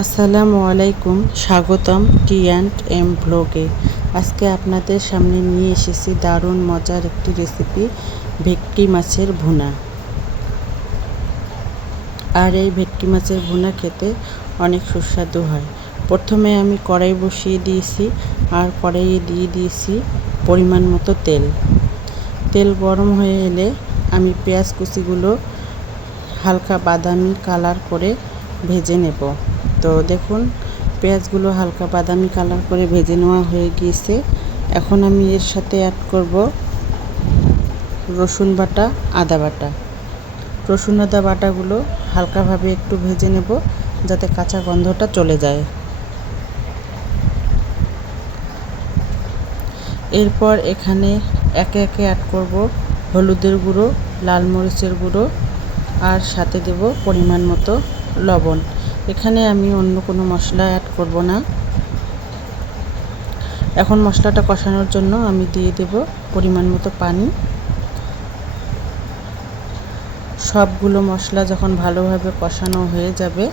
আসসালামু আলাইকুম, স্বাগতম টি অ্যান্ড এম ব্লগে। আজকে আপনাদের সামনে নিয়ে এসেছি দারুণ মজার একটি রেসিপি, ভেটকি মাছের ভুনা। আর এই ভেটকি মাছের ভুনা খেতে অনেক সুস্বাদু হয়। প্রথমে আমি কড়াই বসিয়ে দিয়েছি, আর কড়াইয়ে দিয়ে দিয়েছি পরিমাণ মতো তেল। তেল গরম হয়ে এলে আমি পেঁয়াজ কুচিগুলো হালকা বাদামি কালার করে ভেজে নেব। তো দেখুন, পেঁয়াজগুলো হালকা বাদামি কালার করে ভেজে নেওয়া হয়ে গিয়েছে। এখন আমি এর সাথে অ্যাড করব রসুন বাটা, আদা বাটা। রসুন আদা বাটাগুলো হালকাভাবে একটু ভেজে নেব, যাতে কাঁচা গন্ধটা চলে যায়। এরপর এখানে একে একে অ্যাড করব হলুদের গুঁড়ো, লাল মরিচের গুঁড়ো, আর সাথে দেব পরিমাণ মতো লবণ। এখানে আমি অন্য কোনো মশলা অ্যাড করব না। এখন মশলাটা কষানোর জন্য আমি দিয়ে দেব পরিমাণ মতো পানি। সবগুলো মশলা যখন ভালোভাবে কষানো হয়ে যাবে,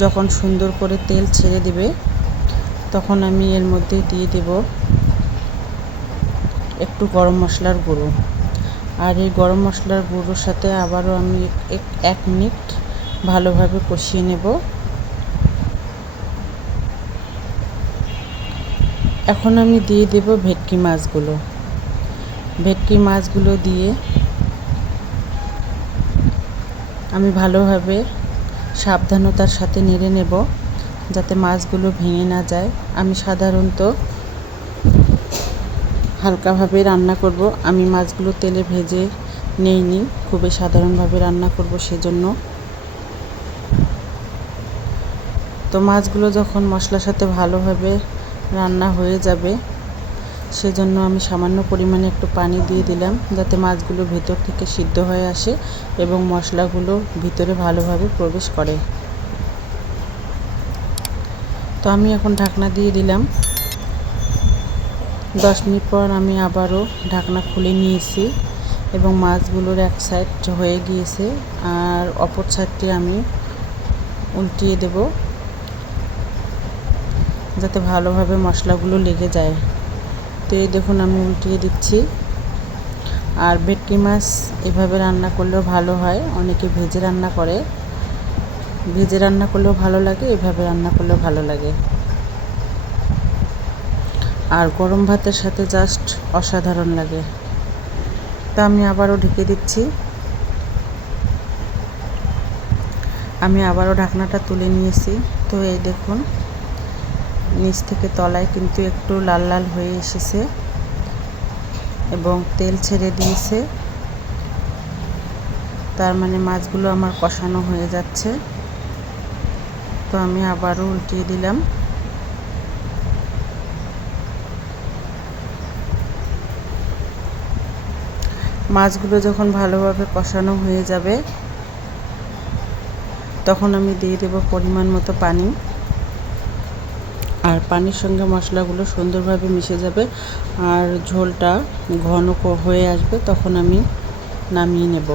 যখন সুন্দর করে তেল ছেড়ে দিবে, তখন আমি এর মধ্যে দিয়ে দেব একটু গরম মশলার গুঁড়ো। আর এই গরম মশলার গুঁড়োর সাথে আবারও আমি 1 মিনিট ভালোভাবে কষিয়ে নেব। এখন আমি দিয়ে দেব ভেটকি মাছগুলো। ভেটকি মাছগুলো দিয়ে আমি ভালোভাবে সাবধানতার সাথে নেড়ে নেব, যাতে মাছগুলো ভেঙে না যায়। আমি সাধারণত হালকাভাবে রান্না করব। আমি মাছগুলো তেলে ভেজে নেইনি, খুবই সাধারণভাবে রান্না করব সেজন্য। তো মাছগুলো যখন মশলার সাথে ভালোভাবে রান্না হয়ে যাবে, সেজন্য আমি সামান্য পরিমাণে একটু পানি দিয়ে দিলাম, যাতে মাছগুলো ভেতর থেকে সিদ্ধ হয়ে আসে এবং মশলাগুলো ভিতরে ভালোভাবে প্রবেশ করে। তো আমি এখন ঢাকনা দিয়ে দিলাম। 10 মিনিট পর আমি আবারও ঢাকনা খুলে নিয়েছি এবং মাছগুলোর এক সাইড হয়ে গিয়েছে, আর অপর সাইডটি আমি উল্টিয়ে দেব, যাতে ভালোভাবে মশলাগুলো লেগে যায়। তো এই দেখুন, আমি উল্টিয়ে দিচ্ছি। আর ভেটকি মাছ এভাবে রান্না করলেও ভালো হয়। অনেকে ভেজে রান্না করে, ভেজে রান্না করলেও ভালো লাগে, এভাবে রান্না করলেও ভালো লাগে। আর গরম ভাতের সাথে জাস্ট অসাধারণ লাগে। তো আমি আবারও ঢেকে দিচ্ছি। আমি আবারও ঢাকনাটা তুলে নিয়েছি। তো এই দেখুন, নিচ থেকে তলায় কিন্তু একটু লাল লাল হয়ে এসেছে এবং তেল ছেড়ে দিয়েছে। তার মানে মাছগুলো আমার কষানো হয়ে যাচ্ছে। তো আমি আবারও উল্টিয়ে দিলাম। মাছগুলো যখন ভালোভাবে কষানো হয়ে যাবে, তখন আমি দিয়ে দেব পরিমাণ মতো পানি। আর পানির সঙ্গে মশলাগুলো সুন্দরভাবে মিশে যাবে, আর ঝোলটা ঘন হয়ে আসবে, তখন আমি নামিয়ে নেব।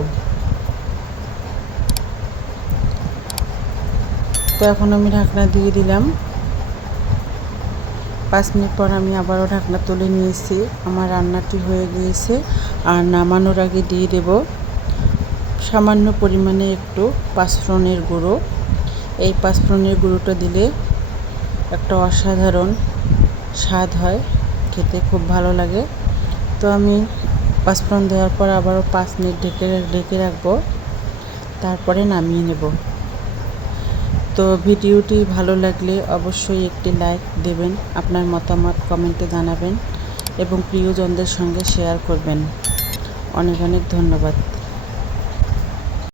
তো এখন আমি ঢাকনা দিয়ে দিলাম। 5 মিনিট পর আমি আবারও ঢাকনা তুলে নিয়েছি। আমার রান্নাটি হয়ে গিয়েছে। আর নামানোর আগে দিয়ে দেব সামান্য পরিমাণে একটু পাঁচফোড়নের গুঁড়ো। এই পাঁচফোড়নের গুঁড়োটা দিলে একটা অসাধারণ স্বাদ হয়, খেতে খুব ভালো লাগে। তো আমি পাঁচফোড়ন দেওয়ার পর আবারও 5 মিনিট ঢেকে রাখবো, তারপরে নামিয়ে নেব। তো ভিডিওটি ভালো লাগলে অবশ্যই একটি লাইক দেবেন, আপনার মতামত কমেন্টে জানাবেন এবং প্রিয়জনদের সঙ্গে শেয়ার করবেন। অনেক অনেক ধন্যবাদ।